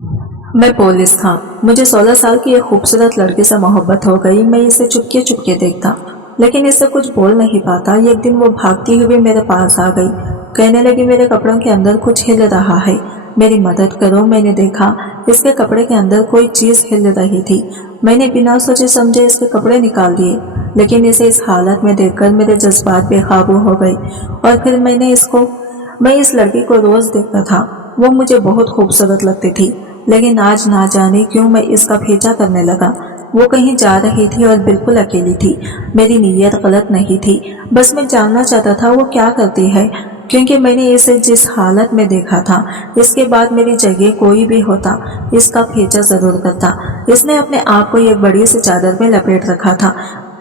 मैं पुलिस था। मुझे 16 साल की एक खूबसूरत लड़की से मोहब्बत हो गई। मैं इसे चुपके चुपके देखता, लेकिन इससे कुछ बोल नहीं पाता। एक दिन वो भागती हुई मेरे पास आ गई, कहने लगी मेरे कपड़ों के अंदर कुछ हिल रहा है, मेरी मदद करो। मैंने देखा इसके कपड़े के अंदर कोई चीज हिल रही थी। मैंने बिना सोचे समझे इसके कपड़े निकाल दिए, लेकिन इसे इस हालत में देखकर मेरे जज्बात बेकाबू हो गए। और फिर मैं इस लड़की को रोज देखता था। वो मुझे बहुत खूबसूरत लगती थी, लेकिन आज ना जाने क्यों मैं इसका पीछा करने लगा। वो कहीं जा रही थी और बिल्कुल अकेली थी। मेरी नीयत गलत नहीं थी, बस मैं जानना चाहता था वो क्या करती है, क्योंकि मैंने इसे जिस हालत में देखा था, इसके बाद मेरी जगह कोई भी होता इसका पीछा जरूर करता। इसने अपने आप को एक बड़ी सी चादर में लपेट रखा था।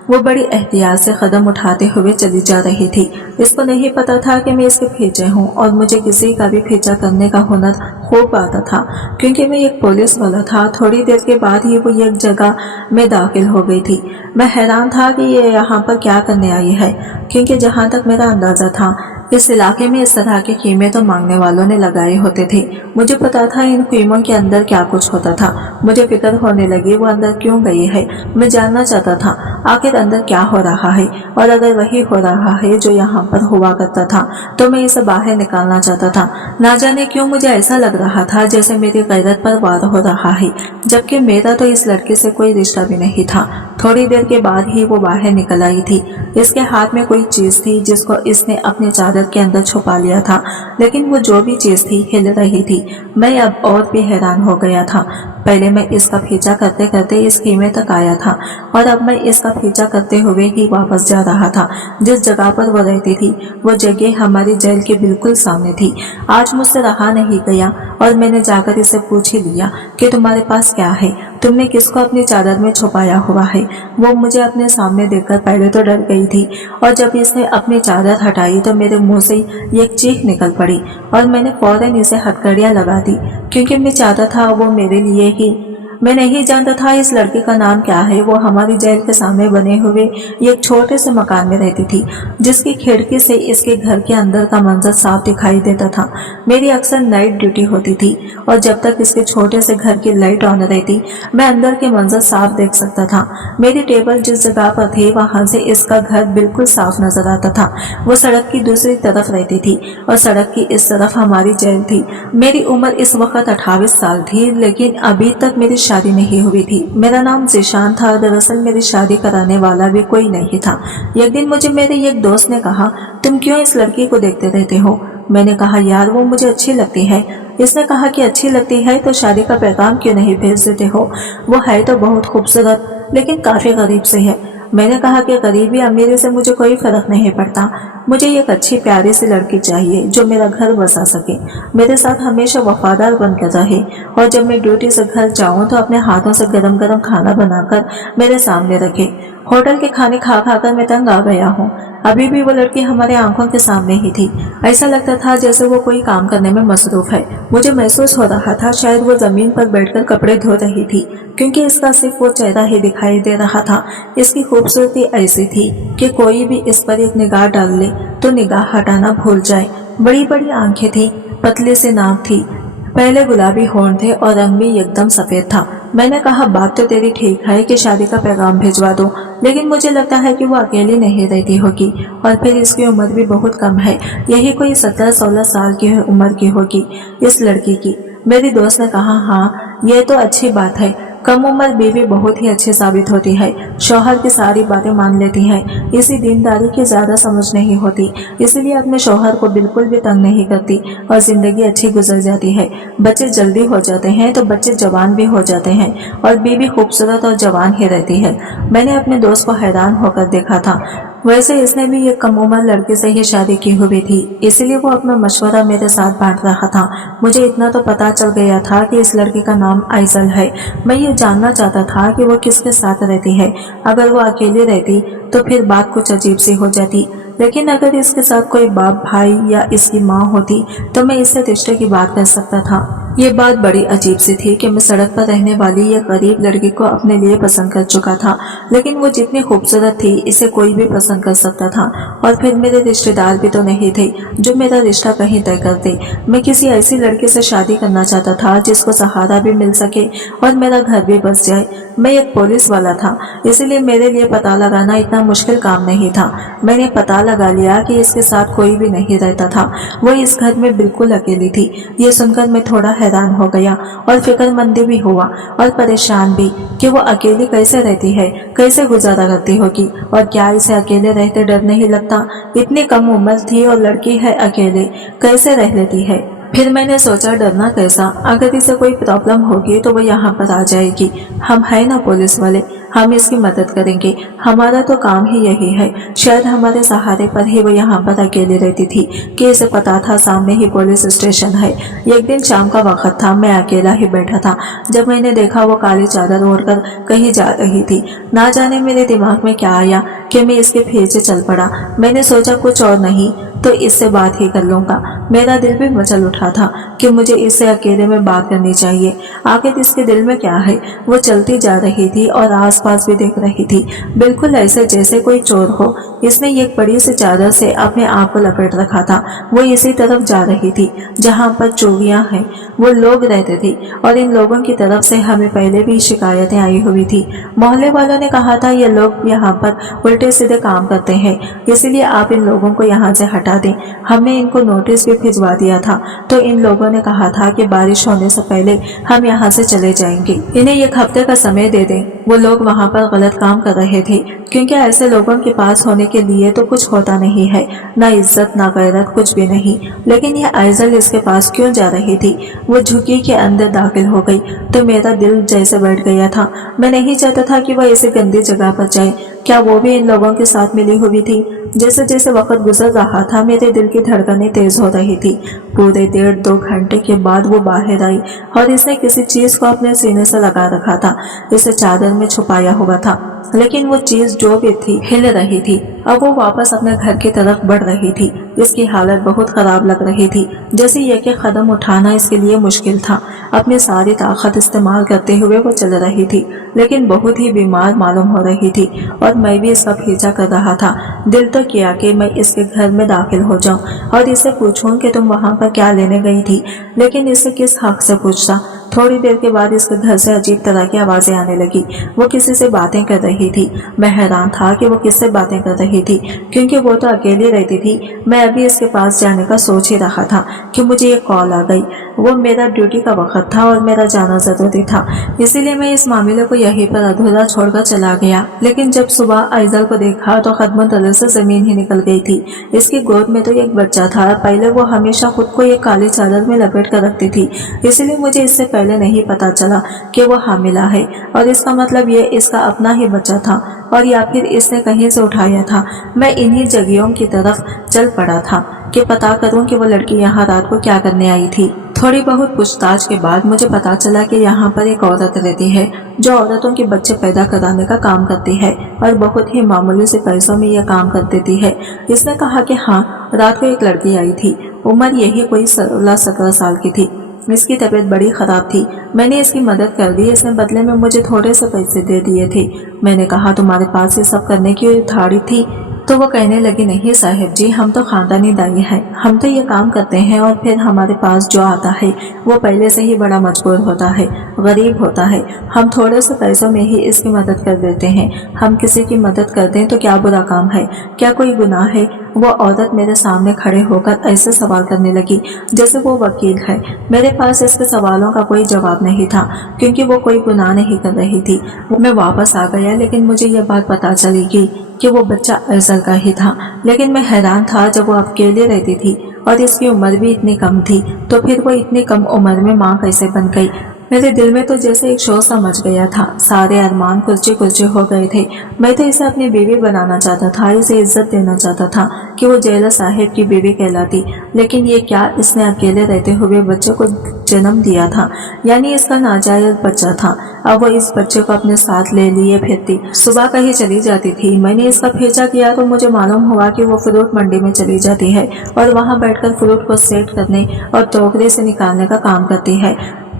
वो बड़ी एहतियात से कदम उठाते हुए चली जा रही थी। इसको नहीं पता था कि मैं इसके पीछे हूँ, और मुझे किसी का भी पीछा करने का हुनर खूब आता था, क्योंकि मैं एक पुलिस वाला था। थोड़ी देर के बाद ही वो एक जगह में दाखिल हो गई थी। मैं हैरान था कि ये यहाँ पर क्या करने आई है, क्योंकि जहाँ तक मेरा अंदाजा था इस इलाके में इस तरह के कीमे तो मांगने वालों ने लगाए होते थे। मुझे पता था इन कीमों के अंदर क्या कुछ होता था। मुझे फिक्र होने लगी वो अंदर क्यों गई है। मैं जानना चाहता था आखिर अंदर क्या हो रहा है, और अगर वही हो रहा है जो यहाँ पर हुआ करता था तो मैं इसे बाहर निकालना चाहता था। ना जाने क्यों मुझे ऐसा लग रहा था जैसे मेरी गैरत पर वार हो रहा है, जबकि मेरा तो इस लड़के से कोई रिश्ता भी नहीं था। थोड़ी देर के बाद ही वो बाहर निकल आई थी। इसके हाथ में कोई चीज थी जिसको इसने अपने चादर के अंदर छुपा लिया था, लेकिन वो जो भी चीज थी हिल रही थी। मैं अब और भी हैरान हो गया था। पहले मैं इसका पीछा करते करते इस कीमे तक आया था, और अब मैं इसका पीछा करते हुए ही वापस जा रहा था। जिस जगह पर वो रहती थी वो जगह हमारी जेल के बिल्कुल सामने थी। आज मुझसे रहा नहीं गया और मैंने जाकर इसे पूछ ही लिया कि तुम्हारे पास क्या है, तुमने किसको अपनी चादर में छुपाया हुआ है। वो मुझे अपने सामने देखकर पहले तो डर गई थी, और जब इसने अपनी चादर हटाई तो मेरे मुंह से एक चीख निकल पड़ी, और मैंने फौरन इसे हथकड़ियां लगा दी, क्योंकि मैं चाहता था वो मेरे लिए ही। मैं नहीं जानता था इस लड़की का नाम क्या है। वो हमारी जेल के सामने बने हुए एक छोटे से मकान में रहती थी, जिसकी खिड़की से इसके घर के अंदर का मंजर साफ दिखाई देता था। मेरी अक्सर नाइट ड्यूटी होती थी, और जब तक इसके छोटे से घर की लाइट ऑन रहती मैं अंदर के मंजर साफ देख सकता था। मेरी टेबल जिस जगह पर थी वहां से इसका घर बिल्कुल साफ नजर आता था। वो सड़क की दूसरी तरफ रहती थी, और सड़क की इस तरफ हमारी जेल थी। मेरी उम्र इस वक्त 28 साल थी, लेकिन अभी तक मेरी शादी नहीं हुई थी। मेरा नाम जीशान था। दरअसल मेरी शादी कराने वाला भी कोई नहीं था। एक दिन मुझे मेरे एक दोस्त ने कहा, तुम क्यों इस लड़की को देखते रहते हो। मैंने कहा, यार वो मुझे अच्छी लगती है। इसने कहा कि अच्छी लगती है तो शादी का पैगाम क्यों नहीं भेज देते हो। वो है तो बहुत खूबसूरत, लेकिन काफी गरीब से है। मैंने कहा कि गरीबी अमीरी से मुझे कोई फर्क नहीं पड़ता। मुझे एक अच्छी प्यारी सी लड़की चाहिए जो मेरा घर बसा सके, मेरे साथ हमेशा वफादार बनकर रहे, और जब मैं ड्यूटी से घर जाऊं तो अपने हाथों से गरम गरम खाना बनाकर मेरे सामने रखे। होटल के खाने खा खाकर मैं तंग आ गया हूँ। अभी भी वो लड़की हमारे आंखों के सामने ही थी। ऐसा लगता था जैसे वो कोई काम करने में मसरूफ है। मुझे महसूस हो रहा था शायद वो जमीन पर बैठकर कपड़े धो रही थी, क्योंकि इसका सिर्फ वो चेहरा ही दिखाई दे रहा था। इसकी खूबसूरती ऐसी थी कि कोई भी इस पर एक निगाह डाल ले तो निगाह हटाना भूल जाए। बड़ी बड़ी आंखें थी, पतली सी नाक थी, पहले गुलाबी होंठ थे और रंग भी एकदम सफेद था। मैंने कहा, बात तो तेरी ठीक है कि शादी का पैगाम भिजवा दो, लेकिन मुझे लगता है कि वो अकेली नहीं रहती होगी, और फिर इसकी उम्र भी बहुत कम है। यही कोई 17-16 साल की उम्र की होगी इस लड़की की। मेरी दोस्त ने कहा, हाँ ये तो अच्छी बात है। कम उम्र बीवी बहुत ही अच्छी साबित होती है। शौहर की सारी बातें मान लेती है। इसी दीनदारी की ज्यादा समझ नहीं होती, इसलिए अपने शौहर को बिल्कुल भी तंग नहीं करती, और जिंदगी अच्छी गुजर जाती है। बच्चे जल्दी हो जाते हैं तो बच्चे जवान भी हो जाते हैं, और बीवी खूबसूरत और जवान ही रहती है। मैंने अपने दोस्त को हैरान होकर देखा था। वैसे इसने भी एक कम उम्र लड़के से ही शादी की हुई थी, इसलिए वो अपना मशवरा मेरे साथ बांट रहा था। मुझे इतना तो पता चल गया था कि इस लड़की का नाम आइजल है। मैं ये जानना चाहता था कि वो किसके साथ रहती है। अगर वो अकेली रहती तो फिर बात कुछ अजीब सी हो जाती, लेकिन अगर इसके साथ कोई बाप भाई या इसकी माँ होती तो मैं इससे रिश्ते की बात कर सकता था। ये बात बड़ी अजीब सी थी कि मैं सड़क पर रहने वाली एक गरीब लड़की को अपने लिए पसंद कर चुका था, लेकिन वो जितनी खूबसूरत थी इसे कोई भी पसंद कर सकता था। और फिर मेरे रिश्तेदार भी तो नहीं थे जो मेरा रिश्ता कहीं तय करते। मैं किसी ऐसी लड़की से शादी करना चाहता था जिसको सहारा भी मिल सके और मेरा घर भी बस जाए। मैं एक पुलिस वाला था, इसीलिए मेरे लिए पता लगाना इतना मुश्किल काम नहीं था। मैंने पता लगा लिया कि इसके साथ कोई भी नहीं रहता था, वो इस घर में बिल्कुल अकेली थी। ये सुनकर मैं थोड़ा हैरान हो गया और फिक्रमंद भी हुआ और परेशान भी कि वो अकेली कैसे रहती है, कैसे गुजारा करती होगी, और क्या इसे अकेले रहते डर नहीं लगता। इतनी कम उम्र थी और लड़की है, अकेले कैसे रह लेती है। फिर मैंने सोचा डरना कैसा, अगर इसे कोई प्रॉब्लम होगी तो वो यहाँ पर आ जाएगी। हम है ना पुलिस वाले, हम इसकी मदद करेंगे, हमारा तो काम ही यही है। शायद हमारे सहारे पर ही वो यहाँ पर अकेली रहती थी कि इसे पता था सामने ही पुलिस स्टेशन है। एक दिन शाम का वक्त था, मैं अकेला ही बैठा था जब मैंने देखा वो काली चादर ओढ़कर कहीं जा रही थी। ना जाने मेरे दिमाग में क्या आया कि मैं इसके पीछे चल पड़ा। मैंने सोचा कुछ और नहीं तो इससे बात ही कर लूंगा। मेरा दिल भी मचल उठा था कि मुझे इससे अकेले में बात करनी चाहिए। आखिर इसके दिल में क्या है। वो चलती जा रही थी और आसपास भी देख रही थी, बिल्कुल ऐसे जैसे कोई चोर हो। इसने एक बड़ी सी चादर से अपने आप को लपेट रखा था। वो इसी तरफ जा रही थी जहाँ पर चोरियां हैं, वो लोग रहते थे, और इन लोगों की तरफ से हमें पहले भी शिकायतें आई हुई थी। मोहल्ले वालों ने कहा था ये लोग यहाँ पर उल्टे सीधे काम करते हैं, इसलिए आप इन लोगों को यहाँ से हटा दें। हमने इनको नोटिस भी भिजवा दिया था, तो इन लोगों ने कहा था कि बारिश होने से पहले हम यहाँ से चले जाएंगे, इन्हें एक हफ्ते का समय दे दें। वो लोग वहाँ पर गलत काम कर रहे थे, क्योंकि ऐसे लोगों के पास होने के लिए तो कुछ होता नहीं है, ना इज्जत ना गैरत, कुछ भी नहीं। लेकिन ये आइजल इसके पास क्यों जा रही थी। वो झुकी के अंदर दाखिल हो गई तो मेरा दिल जैसे बैठ गया था। मैं नहीं चाहता था कि वह ऐसी गंदी जगह पर जाए। क्या वो भी इन लोगों के साथ मिली हुई थी। जैसे जैसे वक्त गुजर रहा था मेरे दिल की धड़कनें तेज हो रही थी। पूरे 1.5-2 घंटे के बाद वो बाहर आई और इसने किसी चीज को अपने सीने से लगा रखा था। इसे चादर में छुपाया हुआ था, लेकिन वो चीज जो भी थी हिल रही थी। अब वो वापस अपने घर की तरफ बढ़ रही थी। इसकी हालत बहुत खराब लग रही थी, जैसे एक एक कदम उठाना इसके लिए मुश्किल था। अपनी सारी ताकत इस्तेमाल करते हुए वो चल रही थी, लेकिन बहुत ही बीमार मालूम हो रही थी। और मैं भी इसका पीछा कर रहा था। दिल तो किया कि मैं इसके घर में दाखिल हो जाऊं और इससे पूछूं कि तुम वहां पर क्या लेने गई थी, लेकिन इससे किस हक से पूछता। थोड़ी देर के बाद इसके घर से अजीब तरह की आवाजें आने लगी। वो किसी से बातें कर रही थी। मैं हैरान था कि वो किससे बातें कर रही थी, क्योंकि वो तो अकेली रहती थी। मैं अभी इसके पास जाने का सोच ही रहा था कि मुझे एक कॉल आ गई। वो मेरा ड्यूटी का वक्त था और मेरा जाना जरूरी था, इसीलिए मैं इस मामले को यहीं पर अधूरा छोड़कर चला गया। लेकिन जब सुबह आइजल को देखा तो कदमों तले से जमीन ही निकल गई थी। इसकी गोद में तो एक बच्चा था। पहले वो हमेशा खुद को एक काली चादर में लपेट कर रखती थी, इसलिए मुझे इससे पहले नहीं पता चला कि वो हामिला है, और इसका मतलब ये इसका अपना ही बच्चा था, और या फिर इसने कहीं से उठाया था। मैं इन्हीं जगहों की तरफ चल पड़ा था कि पता करूं कि वो लड़की यहाँ रात को क्या करने आई थी। थोड़ी बहुत पूछताछ के बाद मुझे पता चला कि यहाँ पर एक औरत रहती है जो औरतों के बच्चे पैदा कराने का काम करती है, और बहुत ही मामूली से पैसों में यह काम कर देती है। इसने कहा कि हाँ, रात को एक लड़की आई थी, उम्र यही कोई 16-17 साल की थी। इसकी तबीयत बड़ी खराब थी। मैंने इसकी मदद कर दी। इसने बदले में मुझे थोड़े से पैसे दे दिए थे। मैंने कहा तुम्हारे पास ये सब करने की थाड़ी थी? तो वो कहने लगी, नहीं साहिब जी, हम तो खानदानी दाई हैं, हम तो ये काम करते हैं, और फिर हमारे पास जो आता है वो पहले से ही बड़ा मजबूर होता है, गरीब होता है। हम थोड़े से पैसों में ही इसकी मदद कर देते हैं। हम किसी की मदद कर दें तो क्या बुरा काम है, क्या कोई गुनाह है? वो औरत मेरे सामने खड़े होकर ऐसे सवाल करने लगी जैसे वो वकील है। मेरे पास इसके सवालों का कोई जवाब नहीं था, क्योंकि वो कोई गुनाह नहीं कर रही थी। मैं वापस आ गया, लेकिन मुझे यह बात पता चली कि वो बच्चा अजल का ही था। लेकिन मैं हैरान था, जब वो अकेले रहती थी और इसकी उम्र भी इतनी कम थी, तो फिर वो इतनी कम उम्र में माँ कैसे बन गई? मेरे दिल में तो जैसे एक शोर सा मच गया था। सारे अरमान कुलचे कुलचे हो गए थे। मैं तो इसे अपनी बीवी बनाना चाहता था, इसे इज्जत देना चाहता था कि वो जेलर साहब की बीवी कहलाती। लेकिन ये क्या, इसने अकेले रहते हुए बच्चे को जन्म दिया था, यानी इसका नाजायज बच्चा था। अब वो इस बच्चे को अपने साथ ले लिए फिरती, सुबह कहीं चली जाती थी। मैंने इसका पीछा किया तो मुझे मालूम हुआ कि वो फ्रूट मंडी में चली जाती है और वहाँ बैठकर फ्रूट को सेट करने और टोकरे से निकालने का काम करती है।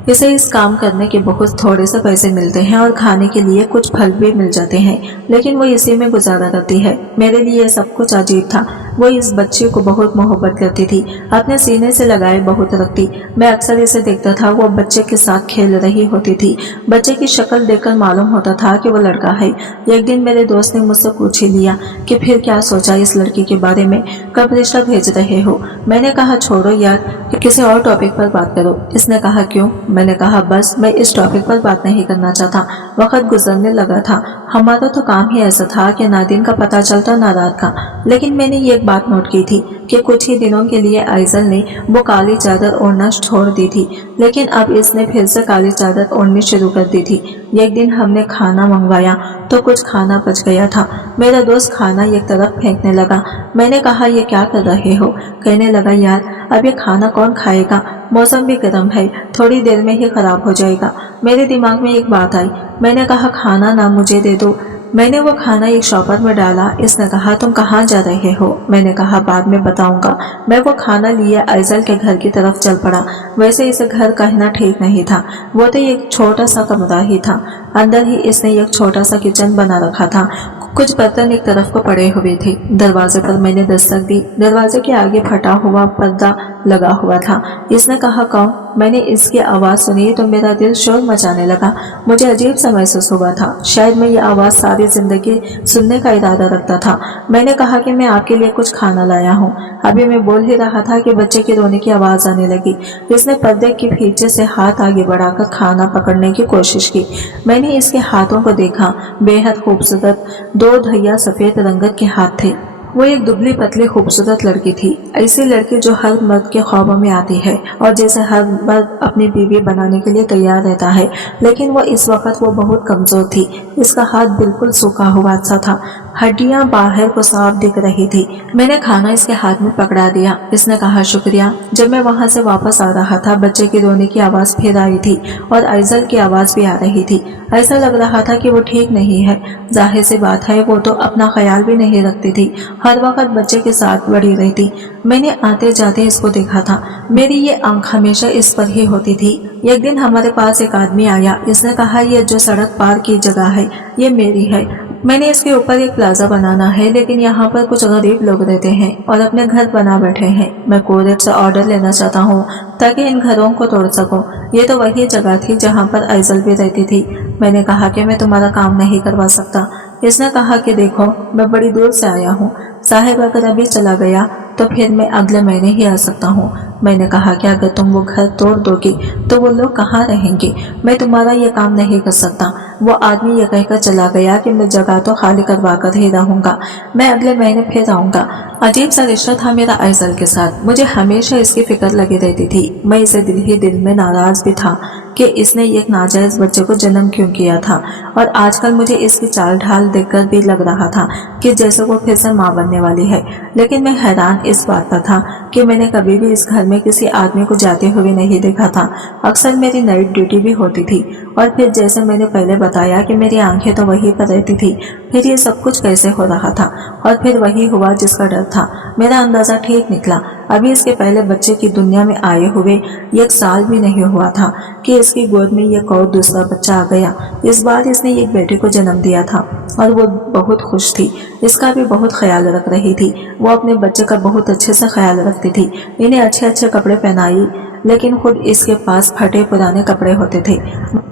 इसे इस काम करने के बहुत थोड़े से पैसे मिलते हैं और खाने के लिए कुछ फल भी मिल जाते हैं, लेकिन वो इसी में गुजारा करती है। मेरे लिए सब कुछ अजीब था। वो इस बच्चे को बहुत मोहब्बत करती थी, अपने सीने से लगाए बहुत रखती। मैं अक्सर इसे देखता था, वो बच्चे के साथ खेल रही होती थी। बच्चे की शक्ल देखकर मालूम होता था कि वो लड़का है। एक दिन मेरे दोस्त ने मुझसे पूछ ही लिया कि फिर क्या सोचा इस लड़की के बारे में, कब रिश्ता भेज रहे हो। मैंने कहा छोड़ो यार, किसी और टॉपिक पर बात करो। इसने कहा क्यों? मैंने कहा बस मैं इस टॉपिक पर बात नहीं करना चाहता। वक्त गुजरने लगा था। हमारा तो काम ही ऐसा था कि ना दिन का पता चलता ना रात का। लेकिन मैंने ये एक बात नोट की थी कि कुछ ही दिनों के लिए आइजल ने वो काली चादर ओढ़ना छोड़ दी थी, लेकिन अब इसने फिर से काली चादर ओढ़नी शुरू कर दी थी। एक दिन हमने खाना मंगवाया तो कुछ खाना बच गया था। मेरा दोस्त खाना एक तरफ फेंकने लगा। मैंने कहा ये क्या कर रहे हो? कहने लगा यार अब ये खाना कौन खाएगा, मौसम भी गर्म है, थोड़ी देर में ही खराब हो जाएगा। मेरे दिमाग में एक बात आई। मैंने कहा खाना ना मुझे दे दो। मैंने वो खाना एक शॉपर में डाला। इसने कहा तुम कहाँ जा रहे हो? मैंने कहा बाद में बताऊंगा। मैं वो खाना लिए आइजल के घर की तरफ चल पड़ा। वैसे इसे घर कहना ठीक नहीं था, वो तो एक छोटा सा कमरा ही था। अंदर ही इसने एक छोटा सा किचन बना रखा था। कुछ बर्तन एक तरफ को पड़े हुए थे। दरवाजे पर मैंने दस्तक दी। दरवाजे के आगे फटा हुआ पर्दा लगा हुआ था। इसने कहा कौन? मैंने इसकी आवाज़ सुनी तो मेरा दिल शोर मचाने लगा। मुझे अजीब सा महसूस हुआ था, शायद मैं ये आवाज़ सारी जिंदगी सुनने का इरादा रखता था। मैंने कहा कि मैं आपके लिए कुछ खाना लाया हूँ। अभी मैं बोल ही रहा था कि बच्चे के रोने की आवाज़ आने लगी। इसने पर्दे के पीछे से हाथ आगे बढ़ाकर खाना पकड़ने की कोशिश की। मैंने इसके हाथों को देखा, बेहद खूबसूरत दो धैया सफ़ेद रंगत के हाथ थे। वो एक दुबली पतली खूबसूरत लड़की थी, ऐसी लड़की जो हर मर्द के ख्वाबों में आती है और जैसे हर मर्द अपनी बीवी बनाने के लिए तैयार रहता है। लेकिन वो इस वक्त वो बहुत कमजोर थी। इसका हाथ बिल्कुल सूखा हुआ सा था, हड्डियां बाहर को साफ दिख रही थी। मैंने खाना इसके हाथ में पकड़ा दिया। इसने कहा शुक्रिया। जब मैं वहां से वापस आ रहा था, बच्चे के रोने की आवाज फिर आई थी और आइजल की आवाज भी आ रही थी। ऐसा लग रहा था कि वो ठीक नहीं है। जाहिर सी बात है, वो तो अपना ख्याल भी नहीं रखती थी, हर वक्त बच्चे के साथ बड़ी रहती। मैंने आते जाते इसको देखा था। मेरी ये आंख हमेशा इस पर ही होती थी। एक दिन हमारे पास एक आदमी आया। इसने कहा ये जो सड़क पार की जगह है ये मेरी है। मैंने इसके ऊपर एक प्लाजा बनाना है, लेकिन यहाँ पर कुछ गरीब लोग रहते हैं और अपने घर बना बैठे हैं। मैं कोरेट से ऑर्डर लेना चाहता हूँ ताकि इन घरों को तोड़ सकूं। ये तो वही जगह थी जहाँ पर आइजल भी रहती थी। मैंने कहा कि मैं तुम्हारा काम नहीं करवा सकता। इसने कहा कि देखो मैं बड़ी दूर से आया हूँ, साहब अगर अभी चला गया तो फिर मैं अगले महीने ही आ सकता हूँ। मैंने कहा कि अगर तुम वो घर तोड़ दोगी तो वो लोग कहाँ रहेंगे? मैं तुम्हारा ये काम नहीं कर सकता। वो आदमी ये कहकर चला गया कि मैं जगह तो खाली करवा कर ही रहूँगा, मैं अगले महीने फिर आऊँगा। अजीब सा रिश्ता था मेरा आइजल के साथ। मुझे हमेशा इसकी फिक्र लगी रहती थी। मैं इसे दिल ही दिल में नाराज भी था कि इसने एक नाजायज बच्चे को जन्म क्यों किया था। और आजकल मुझे इसकी चाल ढाल देखकर भी लग रहा था कि जैसे वो फिर से माँ बनने वाली है। लेकिन मैं हैरान इस बात पर था कि मैंने कभी भी इस घर में किसी आदमी को जाते हुए नहीं देखा था। अक्सर मेरी नाइट ड्यूटी भी होती थी और फिर जैसे मैंने पहले बताया कि मेरी आंखें तो वहीं पर रहती थी। फिर ये सब कुछ कैसे हो रहा था? और फिर वही हुआ जिसका डर था। मेरा अंदाजा ठीक निकला। अभी इसके पहले बच्चे की दुनिया में आए हुए 1 साल भी नहीं हुआ था कि इसकी गोद में एक और दूसरा बच्चा आ गया। इस बार इसने एक बेटे को जन्म दिया था और वो बहुत खुश थी। इसका भी बहुत ख्याल रख रही थी। वो अपने बच्चे का बहुत अच्छे से ख्याल रखती थी। इन्हें अच्छे अच्छे कपड़े पहनाई, लेकिन खुद इसके पास फटे पुराने कपड़े होते थे।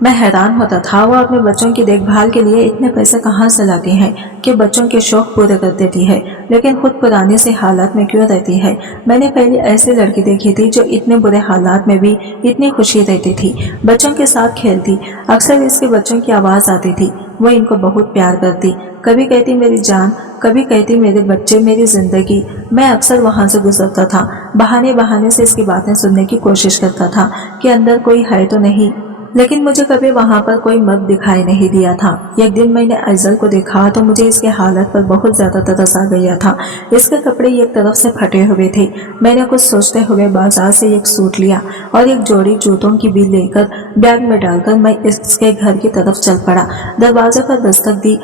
मैं हैरान होता था वो अपने बच्चों की देखभाल के लिए इतने पैसे कहाँ से लाती है कि बच्चों के शौक पूरे कर देती है, लेकिन खुद पुराने से हालात में क्यों रहती है। मैंने पहले ऐसी लड़की देखी थी जो इतने बुरे हालात में भी इतनी खुशी रहती थी, बच्चों के साथ खेलती। अक्सर इसके बच्चों की आवाज़ आती थी। वो इनको बहुत प्यार करती। कभी कहती मेरी जान, कभी कहती मेरे बच्चे, मेरी जिंदगी। मैं अक्सर वहां से गुजरता था। बहाने बहाने से इसकी बातें सुनने की कोशिश करता था कि अंदर कोई है तो नहीं, लेकिन मुझे कभी वहाँ पर कोई मर्द दिखाई नहीं दिया था। एक दिन मैंने ऐजल को देखा तो मुझे इसके हालत पर बहुत ज्यादा तरस आ गया था। इसके कपड़े एक तरफ से फटे हुए थे। मैंने कुछ सोचते हुए बाजार से एक सूट लिया और एक जोड़ी जूतों की भी लेकर बैग में डालकर मैं इसके घर की तरफ चल पड़ा। दरवाजे पर दस्तक दी।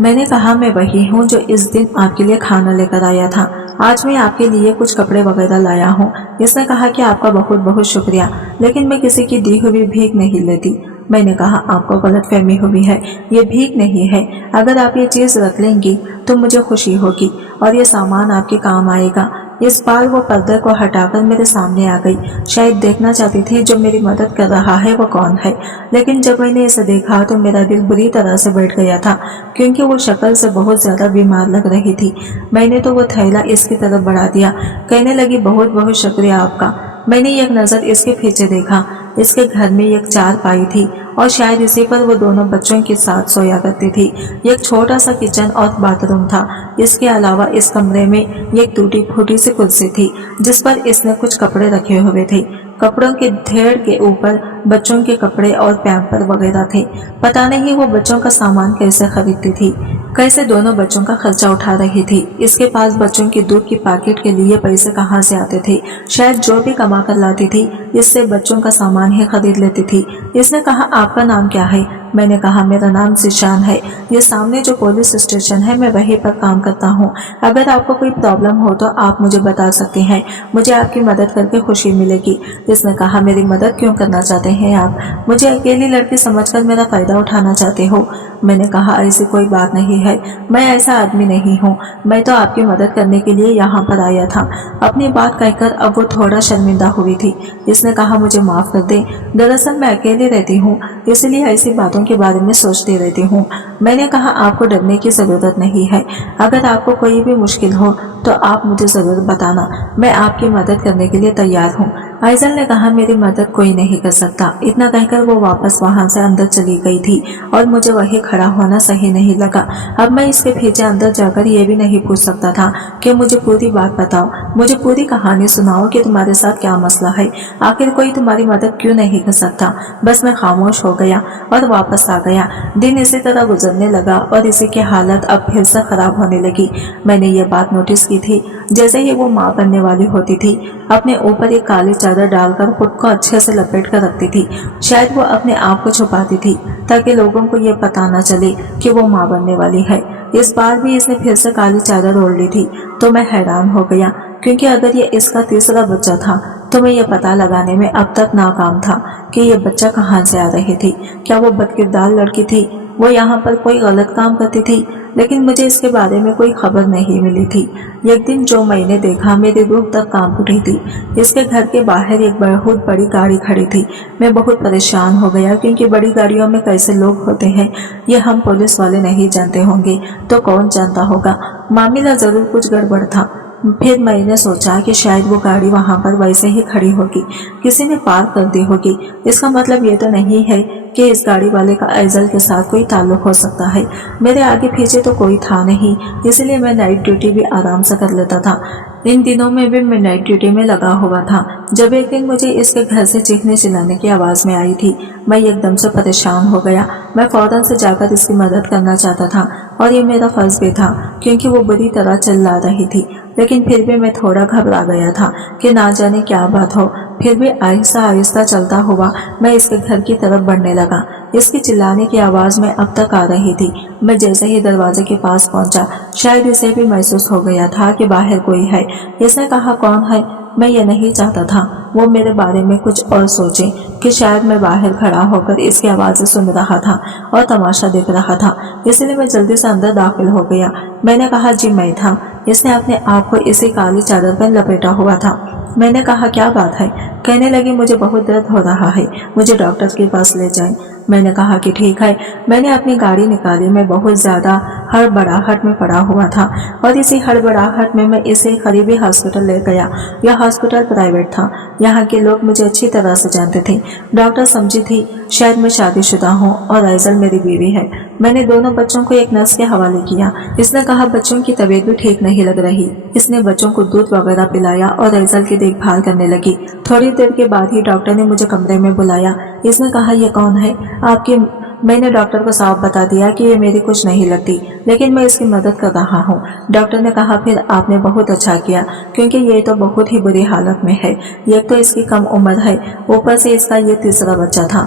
मैंने कहा, मैं वही हूँ जो इस दिन आपके लिए खाना लेकर आया था। आज मैं आपके लिए कुछ कपड़े वगैरह लाया हूँ। इसने कहा कि आपका बहुत बहुत शुक्रिया, लेकिन मैं किसी की दी हुई भीख नहीं लेती। मैंने कहा, आपको गलतफहमी हुई है, ये भीख नहीं है। अगर आप ये चीज रख लेंगी तो मुझे खुशी होगी और ये सामान आपके काम आएगा। इस बार वो पर्दे को हटाकर मेरे सामने आ गई। शायद देखना चाहती थी जो मेरी मदद कर रहा है वो कौन है। लेकिन जब मैंने इसे देखा तो मेरा दिल बुरी तरह से बैठ गया था, क्योंकि वो शक्ल से बहुत ज्यादा बीमार लग रही थी। मैंने तो वो थैला इसकी तरफ बढ़ा दिया। कहने लगी, बहुत बहुत शुक्रिया आपका। मैंने एक नजर इसके पीछे देखा। इसके घर में एक चारपाई थी और शायद इसी पर वो दोनों बच्चों के साथ सोया करती थी। एक छोटा सा किचन और बाथरूम था। इसके अलावा इस कमरे में एक टूटी फूटी सी कुर्सी थी जिस पर इसने कुछ कपड़े रखे हुए थे। कपड़ों के ढेर के ऊपर बच्चों के कपड़े और पैम्पर वगैरह थे। पता नहीं वो बच्चों का सामान कैसे खरीदती थी, कैसे दोनों बच्चों का खर्चा उठा रही थी। इसके पास बच्चों की दूध की पैकेट के लिए पैसे कहाँ से आते थे। शायद जो भी कमा कर लाती थी इससे बच्चों का सामान ही खरीद लेती थी। इसने कहा, आपका नाम क्या है? मैंने कहा, मेरा नाम ज़ीशान है। ये सामने जो पुलिस स्टेशन है मैं वहीं पर काम करता हूँ। अगर आपको कोई प्रॉब्लम हो तो आप मुझे बता सकते हैं, मुझे आपकी मदद करके खुशी मिलेगी। इसने कहा, मेरी मदद क्यों करना चाहते हैं आप? मुझे अकेली लड़की समझकर मेरा फायदा उठाना चाहते हो? मैंने कहा, ऐसी कोई बात नहीं है, मैं ऐसा आदमी नहीं हूँ। मैं तो आपकी मदद करने के लिए यहाँ पर आया था। अपनी बात कहकर अब वो थोड़ा शर्मिंदा हुई थी। इसने कहा, मुझे माफ कर दे, दरअसल मैं अकेली रहती हूँ, इसलिए ऐसी बातों के बारे में सोचती रहती हूँ। मैंने कहा, आपको डरने की जरूरत नहीं है। अगर आपको कोई भी मुश्किल हो तो आप मुझे जरूर बताना, मैं आपकी मदद करने के लिए तैयार हूँ। ऐजल ने कहा, मेरी मदद कोई नहीं कर सकता। इतना कहकर वो वापस वहां से अंदर चली गई थी और मुझे वही खड़ा होना सही नहीं लगा। अब मैं इसके पीछे अंदर जाकर ये भी नहीं पूछ सकता था कि मुझे पूरी बात बताओ, मुझे पूरी कहानी सुनाओ कि तुम्हारे साथ क्या मसला है, आखिर कोई तुम्हारी मदद क्यों नहीं कर सकता। बस मैं खामोश हो गया और वापस आ गया। दिन इसी तरह गुजरने लगा और इसी की हालत अब फिर से खराब होने लगी। मैंने ये बात नोटिस की थी। जैसे ही वो माँ बनने वाली होती थी, अपने ऊपर एक काली चादर डालकर खुद को अच्छे से लपेट कर रखती थी। शायद वो अपने आप को छुपाती थी ताकि लोगों को ये पता न चले कि वो माँ बनने वाली है। इस बार भी इसने फिर से काली चादर ओढ़ ली थी तो मैं हैरान हो गया, क्योंकि अगर ये इसका तीसरा बच्चा था तो मैं ये पता लगाने में अब तक नाकाम था कि ये बच्चा कहाँ से आ रही थी। क्या वो बदकिरदार लड़की थी? वो यहाँ पर कोई गलत काम करती थी? लेकिन मुझे इसके बारे में कोई खबर नहीं मिली थी। एक दिन जो मैंने देखा मेरी रूह तक कांप उठी थी। इसके घर के बाहर एक बहुत बड़ी गाड़ी खड़ी थी। मैं बहुत परेशान हो गया, क्योंकि बड़ी गाड़ियों में कैसे लोग होते हैं ये हम पुलिस वाले नहीं जानते होंगे तो कौन जानता होगा। मामला जरूर कुछ गड़बड़ था। फिर मैंने सोचा कि शायद वो गाड़ी वहां पर वैसे ही खड़ी होगी, किसी ने पार्क कर दी होगी। इसका मतलब ये तो नहीं है कि इस गाड़ी वाले का ऐजल के साथ कोई ताल्लुक हो सकता है। मेरे आगे पीछे तो कोई था नहीं, इसलिए मैं नाइट ड्यूटी भी आराम से कर लेता था। इन दिनों में भी मैं नाइट ड्यूटी में लगा हुआ था जब एक दिन मुझे इसके घर से चीखने चिल्लाने की आवाज में आई थी। मैं एकदम से परेशान हो गया। मैं फौरन से जाकर इसकी मदद करना चाहता था और ये मेरा फर्ज भी था, क्योंकि वो बुरी तरह चिल्ला रही थी। लेकिन फिर भी मैं थोड़ा घबरा गया था कि ना जाने क्या बात हो। फिर भी आहिस्ता आहिस्ता चलता हुआ मैं इसके घर की तरफ बढ़ने लगा। इसकी चिल्लाने की आवाज में अब तक आ रही थी। मैं जैसे ही दरवाजे के पास पहुंचा, शायद इसे भी महसूस हो गया था कि बाहर कोई है। इसने कहा, कौन है? मैं ये नहीं चाहता था वो मेरे बारे में कुछ और सोचे कि शायद मैं बाहर खड़ा होकर इसकी आवाज़ें सुन रहा था और तमाशा देख रहा था। इसलिए मैं जल्दी से अंदर दाखिल हो गया। मैंने कहा, जी मैं था। इसने अपने आप को इसी काली चादर पर लपेटा हुआ था। मैंने कहा, क्या बात है? कहने लगी, मुझे बहुत दर्द हो रहा है, मुझे डॉक्टर के पास ले जाएं। मैंने कहा कि ठीक है। मैंने अपनी गाड़ी निकाली। मैं बहुत ज़्यादा हड़बड़ाहट में पड़ा हुआ था और इसी हड़बड़ाहट में मैं इसे करीबी हॉस्पिटल ले गया। यह हॉस्पिटल प्राइवेट था। यहाँ के लोग मुझे अच्छी तरह से जानते थे। डॉक्टर समझी थी शायद मैं शादीशुदा हूँ और आइजल मेरी बीवी है। मैंने दोनों बच्चों को एक नर्स के हवाले किया। इसने कहा बच्चों की तबीयत भी ठीक नहीं लग रही। इसने बच्चों को दूध वगैरह पिलाया और आइजल की देखभाल करने लगी। थोड़ी देर के बाद ही डॉक्टर ने मुझे कमरे में बुलाया। इसने कहा ये कौन है आपकी? मैंने डॉक्टर को साफ बता दिया कि ये मेरी कुछ नहीं लगती, लेकिन मैं इसकी मदद कर रहा हूँ। डॉक्टर ने कहा फिर आपने बहुत अच्छा किया, क्योंकि ये तो बहुत ही बुरी हालत में है। एक तो इसकी कम उम्र है, ऊपर से इसका ये तीसरा बच्चा था,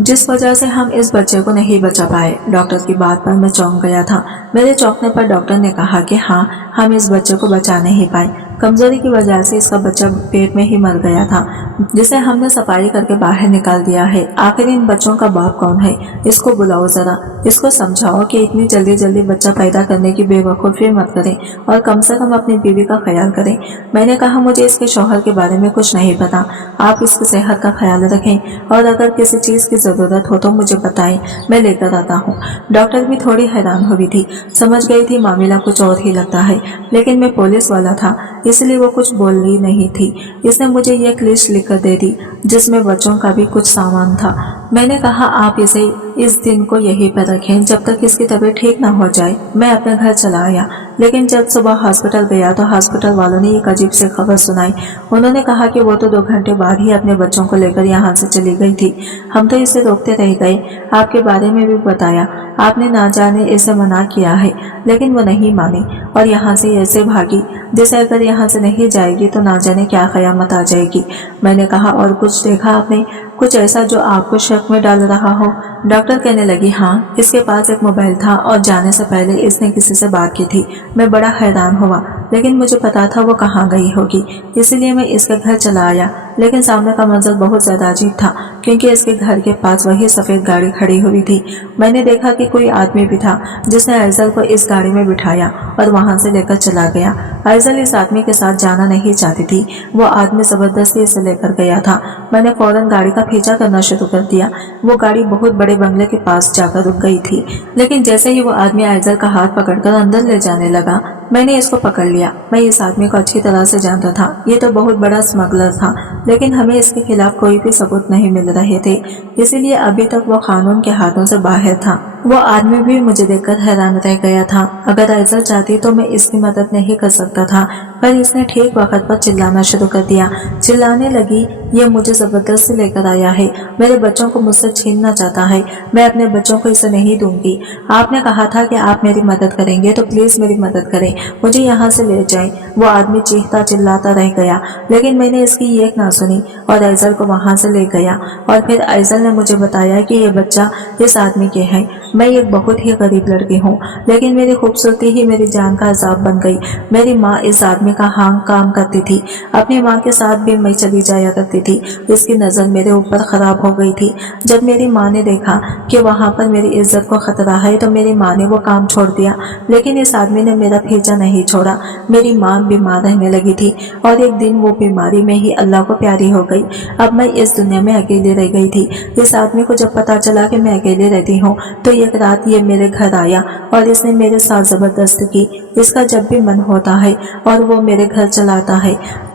जिस वजह से हम इस बच्चे को नहीं बचा पाए। डॉक्टर की बात पर मैं चौंक गया था। मेरे चौंकने पर डॉक्टर ने कहा कि हाँ, हम इस बच्चे को बचा नहीं पाए। कमजोरी की वजह से इसका बच्चा पेट में ही मर गया था, जिसे हमने सफाई करके बाहर निकाल दिया है। आखिर इन बच्चों का बाप कौन है? इसको बुलाओ जरा, इसको समझाओ कि इतनी जल्दी जल्दी बच्चा पैदा करने की बेवकूफ़ी मत करें और कम से कम अपनी बीवी का ख्याल करें। मैंने कहा मुझे इसके शौहर के बारे में कुछ नहीं पता, आप इसकी सेहत का ख्याल रखें और अगर किसी चीज़ की ज़रूरत हो तो मुझे बताएं, मैं लेकर आता हूँ। डॉक्टर भी थोड़ी हैरान हुई थी, समझ गई थी मामला कुछ और ही लगता है, लेकिन मैं पुलिस वाला था इसलिए वो कुछ बोल रही नहीं थी। इसने मुझे एक लिस्ट लिखकर दे दी जिसमें बच्चों का भी कुछ सामान था। मैंने कहा आप इसे इस दिन को यहीं पर रखें जब तक इसकी तबीयत ठीक ना हो जाए। मैं अपने घर चला आया, लेकिन जब सुबह हॉस्पिटल गया तो हॉस्पिटल वालों ने एक अजीब सी खबर सुनाई। उन्होंने कहा कि वो तो 2 घंटे बाद ही अपने बच्चों को लेकर यहाँ से चली गई थी। हम तो इसे रोकते रह गए, आपके बारे में भी बताया, आपने ना जाने इसे मना किया है, लेकिन वो नहीं मानी और यहाँ से ऐसे भागी जैसे अगर यहाँ से नहीं जाएगी तो ना जाने क्या कयामत आ जाएगी। मैंने कहा और कुछ देखा आपने, कुछ ऐसा जो आपको शक में डाल रहा हो? डॉक्टर कहने लगी हाँ, इसके पास एक मोबाइल था और जाने से पहले इसने किसी से बात की थी। मैं बड़ा हैरान हुआ, लेकिन मुझे पता था वो कहाँ गई होगी, इसलिए मैं इसके घर चला आया। लेकिन सामने का मंजर बहुत ज़्यादा अजीब था, क्योंकि इसके घर के पास वही सफ़ेद गाड़ी खड़ी हुई थी। मैंने देखा कि कोई आदमी भी था जिसने आइजल को इस गाड़ी में बिठाया और वहाँ से लेकर चला गया। आइजल इस आदमी के साथ जाना नहीं चाहती थी, वो आदमी ज़बरदस्ती इसे लेकर गया था। मैंने फौरन गाड़ी का पीछा करना शुरू कर दिया। वो गाड़ी बहुत बड़े बंगले के पास जाकर रुक गई थी, लेकिन जैसे ही वो आदमी आइजल का हाथ पकड़कर अंदर ले जाने लगा, मैंने इसको पकड़ लिया। मैं इस आदमी को अच्छी तरह से जानता था, ये तो बहुत बड़ा स्मगलर था, लेकिन हमें इसके खिलाफ कोई भी सबूत नहीं मिल रहे थे, इसीलिए अभी तक वो कानून के हाथों से बाहर था। वो आदमी भी मुझे देखकर हैरान रह गया था। अगर आइजल चाहती तो मैं इसकी मदद नहीं कर सकता था, पर इसने ठीक वक्त पर चिल्लाना शुरू कर दिया। चिल्लाने लगी, ये मुझे जबरदस्ती लेकर आया है, मेरे बच्चों को मुझसे छीनना चाहता है, मैं अपने बच्चों को इसे नहीं दूंगी। आपने कहा था कि आप मेरी मदद करेंगे, तो प्लीज मेरी मदद करें, मुझे यहाँ से ले जाएं। वो आदमी चीखता चिल्लाता रह गया, लेकिन मैंने इसकी एक ना सुनी और आइजल को वहाँ से ले गया। और फिर आइजल ने मुझे बताया कि ये बच्चा इस आदमी के है। मैं एक बहुत ही गरीब लड़की हूँ, लेकिन मेरी खूबसूरती ही मेरी जान का अजाब बन गई। मेरी माँ इस आदमी का काम करती थी, अपनी माँ के साथ भी मैं चली जाया करती थी। इसकी नज़र मेरे ऊपर खराब हो गई थी। जब मेरी माँ ने देखा कि वहाँ पर मेरी इज्जत को खतरा है तो मेरी माँ ने वो काम छोड़ दिया, लेकिन इस आदमी ने मेरा पीछा नहीं छोड़ा। मेरी माँ बीमार रहने लगी थी और एक दिन वो बीमारी में ही अल्लाह को प्यारी हो गई। अब मैं इस दुनिया में अकेली रह गई थी। इस आदमी को जब पता चला कि मैं अकेली रहती हूँ तो एक रात ये मेरे घर आया और इसने मेरे साथ जबरदस्ती की। इसका जब भी मन होता है और वो मेरे घर चलाता है,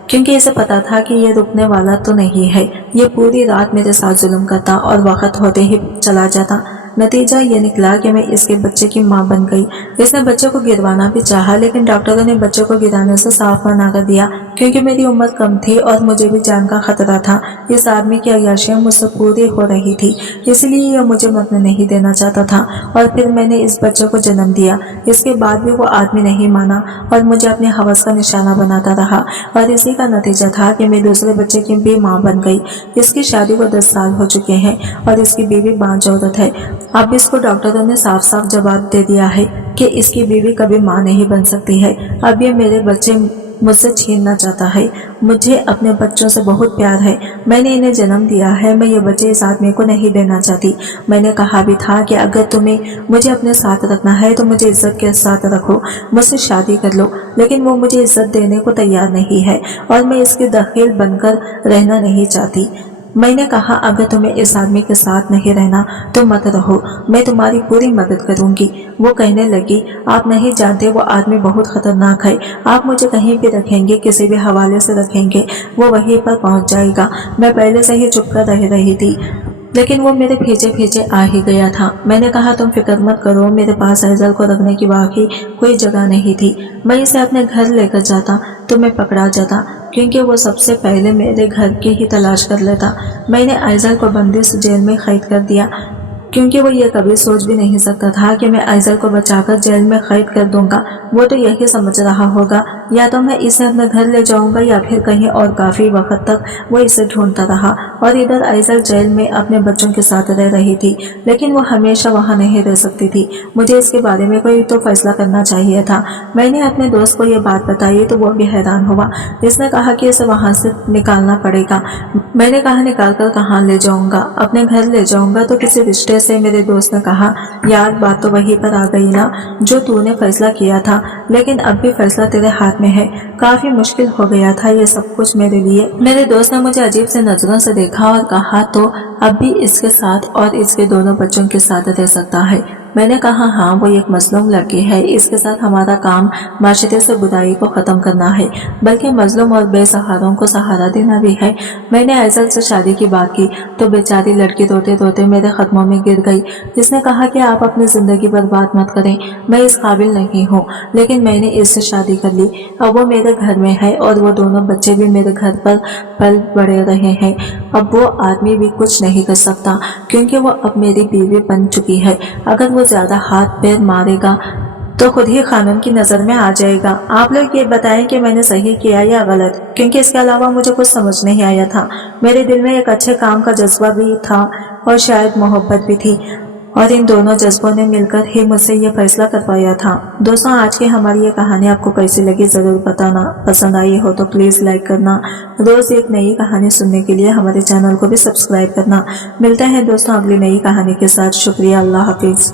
क्योंकि इसे पता था कि ये रुकने वाला तो नहीं है। ये पूरी रात मेरे साथ जुल्म करता और वक्त होते ही चला जाता। नतीजा ये निकला कि मैं इसके बच्चे की मां बन गई। इसने बच्चे को गिरवाना भी चाहा, लेकिन डॉक्टरों ने बच्चे को गिराने से साफ मना कर दिया, क्योंकि मेरी उम्र कम थी और मुझे भी जान का खतरा था। इस आदमी की अय्याशियां मुझसे पूरी हो रही थी, इसलिए यह मुझे मरने नहीं देना चाहता था और फिर मैंने इस बच्चे को जन्म दिया। इसके बाद भी वो आदमी नहीं माना और मुझे अपने हवस का निशाना बनाता रहा और इसी का नतीजा था कि मैं दूसरे बच्चे की भी माँ बन गई। इसकी शादी को 10 साल हो चुके हैं और इसकी बीवी बांझ औरत है। अब इसको डॉक्टरों ने साफ साफ जवाब दे दिया है कि इसकी बीवी कभी मां नहीं बन सकती है। अब ये मेरे बच्चे मुझसे छीनना चाहता है। मुझे अपने बच्चों से बहुत प्यार है, मैंने इन्हें जन्म दिया है। मैं ये बच्चे इस आदमी को नहीं देना चाहती। मैंने कहा भी था कि अगर तुम्हें मुझे अपने साथ रखना है तो मुझे इज्जत के साथ रखो, मुझसे शादी कर लो, लेकिन वो मुझे इज्जत देने को तैयार नहीं है और मैं इसकी दखील बनकर रहना नहीं चाहती। मैंने कहा अगर तुम्हें इस आदमी के साथ नहीं रहना तो मत रहो, मैं तुम्हारी पूरी मदद करूंगी। वो कहने लगी आप नहीं जानते वो आदमी बहुत खतरनाक है, आप मुझे कहीं भी रखेंगे, किसी भी हवाले से रखेंगे, वो वहीं पर पहुंच जाएगा। मैं पहले से ही चुप कर रह रही थी, लेकिन वो मेरे पीछे पीछे आ ही गया था। मैंने कहा तुम फिक्र मत करो, मेरे पास ऐजल को रखने की वाकई कोई जगह नहीं थी। मैं इसे अपने घर लेकर जाता तो मैं पकड़ा जाता, क्योंकि वो सबसे पहले मेरे घर की ही तलाश कर लेता। मैंने ऐजल को बंदिश जेल में कैद कर दिया, क्योंकि वो ये कभी सोच भी नहीं सकता था कि मैं ऐजल को बचाकर जेल में कैद कर दूंगा। वो तो यही समझ रहा होगा या तो मैं इसे अपने घर ले जाऊंगा या फिर कहीं और। काफी वक्त तक वो इसे ढूंढता रहा और इधर ऐजल जेल में अपने बच्चों के साथ रह रही थी, लेकिन वो हमेशा वहाँ नहीं रह सकती थी। मुझे इसके बारे में कोई तो फैसला करना चाहिए था। मैंने अपने दोस्त को ये बात बताई तो वो भी हैरान हुआ। इसने कहा कि इसे वहाँ से निकालना पड़ेगा। मैंने कहा निकाल कर कहाँ ले जाऊंगा? अपने घर ले जाऊंगा तो किसी रिश्ते से। मेरे दोस्त ने कहा यार बात तो वहीं पर आ गई ना, जो तूने फैसला किया था, लेकिन अब भी फैसला तेरे हाथ में है। काफी मुश्किल हो गया था ये सब कुछ मेरे लिए। मेरे दोस्त ने मुझे अजीब से नजरों से देखा और कहा तो अब भी इसके साथ और इसके दोनों बच्चों के साथ रह सकता है? मैंने कहा हाँ, वो एक मजलूम लड़की है, इसके साथ हमारा काम माशरे से बुराई को खत्म करना है, बल्कि मजलूम और बेसहारों को सहारा देना भी है। मैंने ऐजल से शादी की बात की तो बेचारी लड़की रोते रोते मेरे कदमों में गिर गई। इसने कहा कि आप अपनी जिंदगी बर्बाद मत करें, मैं इस काबिल नहीं हूँ, लेकिन मैंने इससे शादी कर ली। अब वो मेरे घर में है और वो दोनों बच्चे भी मेरे घर पर पल बड़े रहे हैं। अब वो आदमी भी कुछ नहीं कर सकता, क्योंकि वो अब मेरी बीवी बन चुकी है। अगर वो ज्यादा हाथ पैर मारेगा तो खुद ही कानून की नजर में आ जाएगा। आप लोग ये बताएं कि मैंने सही किया या गलत, क्योंकि इसके अलावा मुझे कुछ समझ नहीं आया था। मेरे दिल में एक अच्छे काम का जज्बा भी था और शायद मोहब्बत भी थी, और इन दोनों जज्बों ने मिलकर ही मुझसे ये फैसला करवाया था। दोस्तों, आज की हमारी ये कहानी आपको कैसी लगी जरूर बताना। पसंद आई हो तो प्लीज लाइक करना। रोज एक नई कहानी सुनने के लिए हमारे चैनल को भी सब्सक्राइब करना। मिलते हैं दोस्तों अगली नई कहानी के साथ। शुक्रिया, अल्लाह हाफिज।